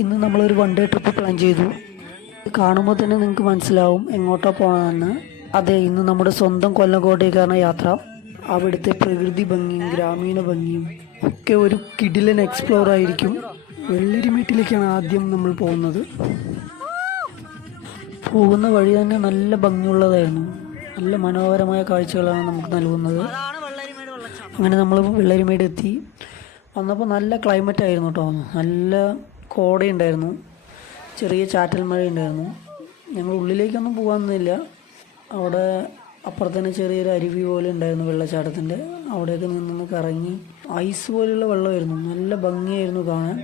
ഇന്ന് നമ്മളൊരു one day trip plan ചെയ്തു. കാണുമ്പോൾ തന്നെ നിങ്ങൾക്ക് മനസ്സിലാവും എങ്ങോട്ടാ പോകണമെന്ന്. അതെ, ഇന്ന് നമ്മുടെ സ്വന്തം കൊല്ലങ്കോട്ടേക്കാണ് യാത്ര. അവിടുത്തെ പ്രകൃതി ഭംഗിയും ഗ്രാമീണ ഭംഗിയും ഒക്കെ ഒരു കിടിലൻ എക്സ്പ്ലോർ ആയിരിക്കും. വെള്ളരിമേട്ടിലേക്കാണ് ആദ്യം നമ്മൾ പോകുന്നത്. പോകുന്ന വഴി തന്നെ നല്ല ഭംഗിയുള്ളതായിരുന്നു. നല്ല മനോഹരമായ കാഴ്ചകളാണ് നമുക്ക് നൽകുന്നത്. അങ്ങനെ നമ്മൾ വെള്ളരിമേട് എത്തി. വന്നപ്പോൾ നല്ല ക്ലൈമറ്റ് ആയിരുന്നു കേട്ടോ. നല്ല കോടയുണ്ടായിരുന്നു, ചെറിയ ചാറ്റൽ മഴ ഉണ്ടായിരുന്നു. ഞങ്ങൾ ഉള്ളിലേക്കൊന്നും പോകാനൊന്നുമില്ല. അവിടെ അപ്പുറത്ത് തന്നെ ചെറിയൊരു അരുവി പോലെ ഉണ്ടായിരുന്നു, വെള്ളച്ചാട്ടത്തിൻ്റെ അവിടെയൊക്കെ നിന്ന് കറങ്ങി. ഐസ് പോലെയുള്ള വെള്ളമായിരുന്നു, നല്ല ഭംഗിയായിരുന്നു കാണാൻ.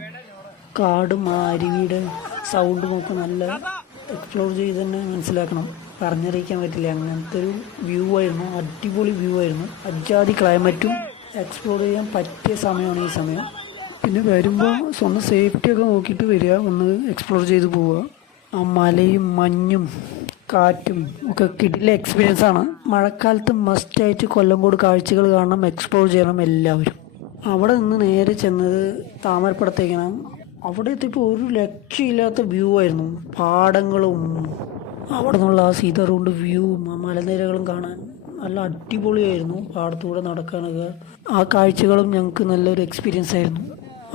കാടും ആ അരുവിയുടെ സൗണ്ടും ഒക്കെ നല്ല എക്സ്പ്ലോർ ചെയ്ത് തന്നെ മനസ്സിലാക്കണം, പറഞ്ഞറിയിക്കാൻ പറ്റില്ല. അങ്ങനത്തെ ഒരു വ്യൂ ആയിരുന്നു, അടിപൊളി വ്യൂ ആയിരുന്നു. അജാതി ക്ലൈമറ്റും എക്സ്പ്ലോർ ചെയ്യാൻ പറ്റിയ സമയമാണ് ഈ സമയം. പിന്നെ വരുമ്പോൾ സ്വന്തം സേഫ്റ്റിയൊക്കെ നോക്കിയിട്ട് വരിക, ഒന്ന് എക്സ്പ്ലോർ ചെയ്ത് പോവുക. ആ മലയും മഞ്ഞും കാറ്റും ഒക്കെ കിടില എക്സ്പീരിയൻസ് ആണ്. മഴക്കാലത്ത് മസ്റ്റായിട്ട് കൊല്ലങ്കോട് കാഴ്ചകൾ കാണണം, എക്സ്പ്ലോർ ചെയ്യണം എല്ലാവരും. അവിടെ നിന്ന് നേരെ ചെന്നത് താമരപ്പടത്തേക്കാണ്. അവിടെ എത്തിയപ്പോൾ ഒരു രക്ഷയില്ലാത്ത വ്യൂ ആയിരുന്നു. പാടങ്ങളും അവിടെ നിന്നുള്ള ആ സീതാറോഡ് വ്യൂവും ആ മലനിരകളും കാണാൻ നല്ല അടിപൊളിയായിരുന്നു. പാടത്തൂടെ നടക്കാനൊക്കെ ആ കാഴ്ചകളും ഞങ്ങൾക്ക് നല്ലൊരു എക്സ്പീരിയൻസ് ആയിരുന്നു.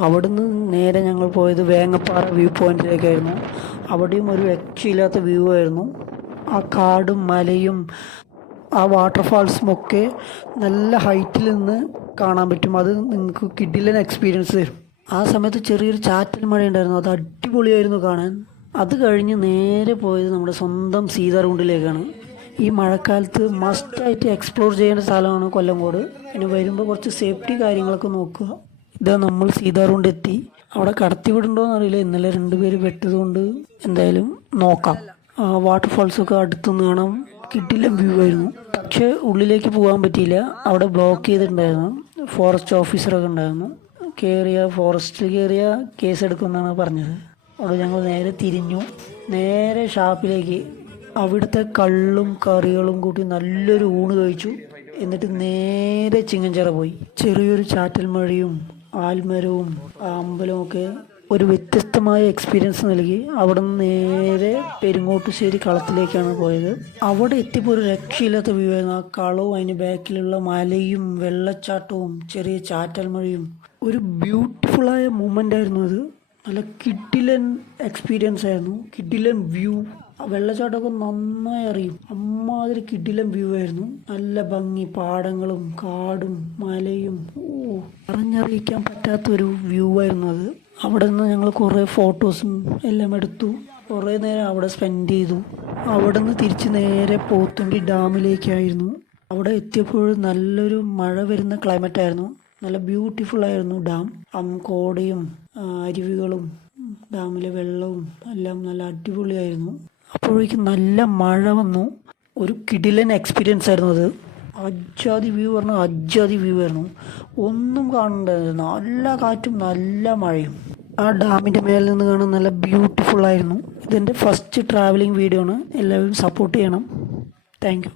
അവിടുന്ന് നേരെ ഞങ്ങൾ പോയത് വേങ്ങപ്പാറ വ്യൂ പോയിന്റിലേക്കായിരുന്നു. അവിടെയും ഒരു രക്ഷയില്ലാത്ത വ്യൂ ആയിരുന്നു. ആ കാടും മലയും ആ വാട്ടർഫാൾസും ഒക്കെ നല്ല ഹൈറ്റിൽ നിന്ന് കാണാൻ പറ്റും. അത് നിങ്ങൾക്ക് കിടിലൻ എക്സ്പീരിയൻസ് തരും. ആ സമയത്ത് ചെറിയൊരു ചാറ്റൽ മഴ ഉണ്ടായിരുന്നു, അത് അടിപൊളിയായിരുന്നു കാണാൻ. അത് കഴിഞ്ഞ് നേരെ പോയത് നമ്മുടെ സ്വന്തം സീതാർകുണ്ടിലേക്കാണ്. ഈ മഴക്കാലത്ത് മസ്റ്റായിട്ട് എക്സ്പ്ലോർ ചെയ്യേണ്ട സ്ഥലമാണ് കൊല്ലങ്കോട്. പിന്നെ വരുമ്പോൾ കുറച്ച് സേഫ്റ്റി കാര്യങ്ങളൊക്കെ നോക്കുക. ഇതാ നമ്മൾ സീതാർകുണ്ട് എത്തി. അവിടെ കടത്തി വിടണ്ടോന്ന് അറിയില്ല, ഇന്നലെ 2 പേര് പെട്ടതുകൊണ്ട് എന്തായാലും നോക്കാം. വാട്ടർഫാൾസൊക്കെ അടുത്തുനിന്ന് കാണാം, കിട്ടില്ല വ്യൂ ആയിരുന്നു. പക്ഷെ ഉള്ളിലേക്ക് പോകാൻ പറ്റിയില്ല, അവിടെ ബ്ലോക്ക് ചെയ്തിട്ടുണ്ടായിരുന്നു. ഫോറസ്റ്റ് ഓഫീസറൊക്കെ ഉണ്ടായിരുന്നു. ഫോറസ്റ്റിൽ കയറിയ കേസ് എടുക്കുമെന്നാണ് പറഞ്ഞത്. അവിടെ ഞങ്ങൾ നേരെ തിരിഞ്ഞു, നേരെ ഷാപ്പിലേക്ക്. അവിടുത്തെ കള്ളും കറികളും കൂട്ടി നല്ലൊരു ഊണ് കഴിച്ചു. എന്നിട്ട് നേരെ ചിങ്ങഞ്ചിറ പോയി. ചെറിയൊരു ചാറ്റൽ മഴയും ആൽമരവും അമ്പലവും ഒക്കെ ഒരു വ്യത്യസ്തമായ എക്സ്പീരിയൻസ് നൽകി. അവിടെ നിന്ന് നേരെ പെരുങ്ങോട്ടുശ്ശേരി കളത്തിലേക്കാണ് പോയത്. അവിടെ എത്തിയപ്പോൾ ഒരു രക്ഷയില്ലാത്ത വ്യൂ ആയിരുന്നു. ആ കളവും അതിന് ബാക്കിലുള്ള മലയും വെള്ളച്ചാട്ടവും ചെറിയ ചാറ്റൽ മഴയും ഒരു ബ്യൂട്ടിഫുള്ളായ മൂമെൻ്റ് ആയിരുന്നു അത്. നല്ല കിഡിലൻ എക്സ്പീരിയൻസ് ആയിരുന്നു, കിഡിലൻ വ്യൂ. ആ വെള്ളച്ചാട്ടമൊക്കെ നന്നായി അറിയും, അമ്മാതിരി കിഡിലൻ വ്യൂ ആയിരുന്നു. നല്ല ഭംഗി, പാടങ്ങളും കാടും മലയും, പറഞ്ഞറിയിക്കാൻ പറ്റാത്തൊരു വ്യൂ ആയിരുന്നു അത്. അവിടെ നിന്ന് ഞങ്ങൾ കുറേ ഫോട്ടോസും എല്ലാം എടുത്തു. കുറേ നേരം അവിടെ സ്പെൻഡ് ചെയ്തു. അവിടെ നിന്ന് തിരിച്ച് നേരെ പോത്തുണ്ടി ഡാമിലേക്കായിരുന്നു. അവിടെ എത്തിയപ്പോൾ നല്ലൊരു മഴ വരുന്ന ക്ലൈമറ്റ് ആയിരുന്നു. നല്ല ബ്യൂട്ടിഫുൾ ആയിരുന്നു ഡാം. കോടയും അരുവികളും ഡാമിലെ വെള്ളവും എല്ലാം നല്ല അടിപൊളിയായിരുന്നു. അപ്പോഴേക്കും നല്ല മഴ വന്നു. ഒരു കിടിലൻ എക്സ്പീരിയൻസ് ആയിരുന്നു അത്. അജ്ജാതി വ്യൂ പറഞ്ഞാൽ അജ്ജാതി വ്യൂ ആയിരുന്നു, ഒന്നും കാണണ്ടായിരുന്നു. നല്ല കാറ്റും നല്ല മഴയും. ആ ഡാമിൻ്റെ മേലെ നിന്ന് കാണാൻ നല്ല ബ്യൂട്ടിഫുൾ ആയിരുന്നു. ഇതെൻ്റെ ഫസ്റ്റ് ട്രാവലിംഗ് വീഡിയോ ആണ്, എല്ലാവരും സപ്പോർട്ട് ചെയ്യണം. Thank you.